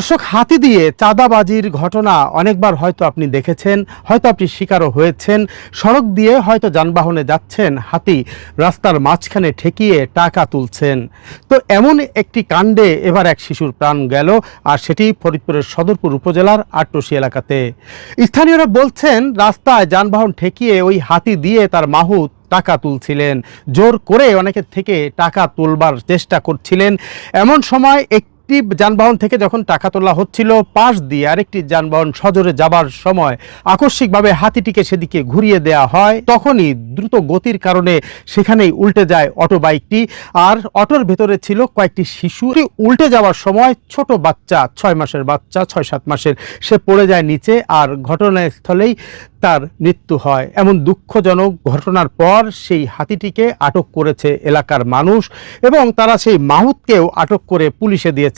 দর্শক, হাতি দিয়ে চাঁদাবাজির ঘটনা অনেকবার হয়তো আপনি দেখেছেন, হয়তো আপনি শিকারও হয়েছেন। সড়ক দিয়ে হয়তো যানবাহনে যাচ্ছেন, হাতি রাস্তার মাঝখানে ঠেকিয়ে টাকা তুলছেন। তো এমন একটি কাণ্ডে এবার এক শিশুর প্রাণ গেল, আর সেটি ফরিদপুরের সদরপুর উপজেলার আটরশি এলাকাতে। স্থানীয়রা বলছেন, রাস্তায় যানবাহন ঠেকিয়ে ওই হাতি দিয়ে তার মাহুত টাকা তুলছিলেন, জোর করে অনেকের থেকে টাকা তুলবার চেষ্টা করছিলেন। এমন সময় একটি যানবাহন থেকে যখন টাকা তোলা হচ্ছিল, পাশ দিয়ে আরেকটি যানবাহন সজোরে যাবার সময় আকস্মিকভাবে হাতিটিকে সেদিকে ঘুরিয়ে দেয়া হয়। তখনই দ্রুত গতির কারণে সেখানেই উল্টে যায় অটো বাইকটি, আর অটোর ভেতরে ছিল কয়েকটি শিশু। উল্টে যাওয়ার সময় ছোট বাচ্চা, 6 মাসের বাচ্চা, 6-7 মাসের, সে পড়ে যায় নিচে, আর ঘটনাস্থলেই তার মৃত্যু হয়। এমন দুঃখজনক ঘটনার পর সেই হাতিটিকে আটক করেছে এলাকার মানুষ, এবং তারা সেই মাহুতকেও আটক করে পুলিশে দিয়েছে।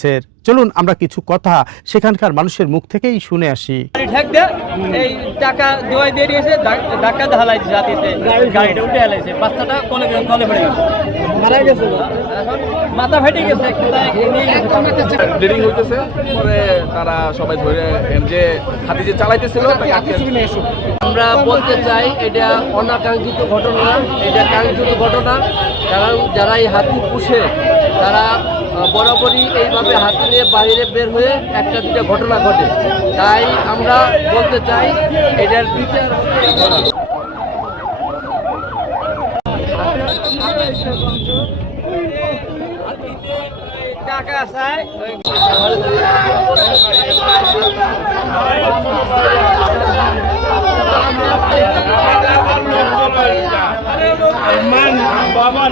চলুন আমরা কিছু কথা সেখানকার মানুষের মুখ থেকেই শুনে আসি। এই টাকা দেওয়াই দিয়ে দিয়েছে, ধাক্কা ঢালাইছে, রাতিতে গাড়িটা উঠে হেলাইছে, বাচ্চাটা কলে পড়ে গেছে, মারা গেছে, এখন মাথা ফেটে গেছে, ব্লিডিং হইতেছে। পরে তারা সবাই ধরে যে হাতি যে চালাইতেছিল আমরা বলতে চাই এটা অনাকাঙ্ক্ষিত ঘটনা, এটা কাঙ্ক্ষিত ঘটনা। কারণ যারা এই হাতি পুষে তারা বরাবরই এইভাবে হাতি নিয়ে বাইরে বের হয়ে একটা দুটা ঘটনা ঘটে। তাই আমরা বলতে চাই এটার বিচার টাকা চাই। বাবা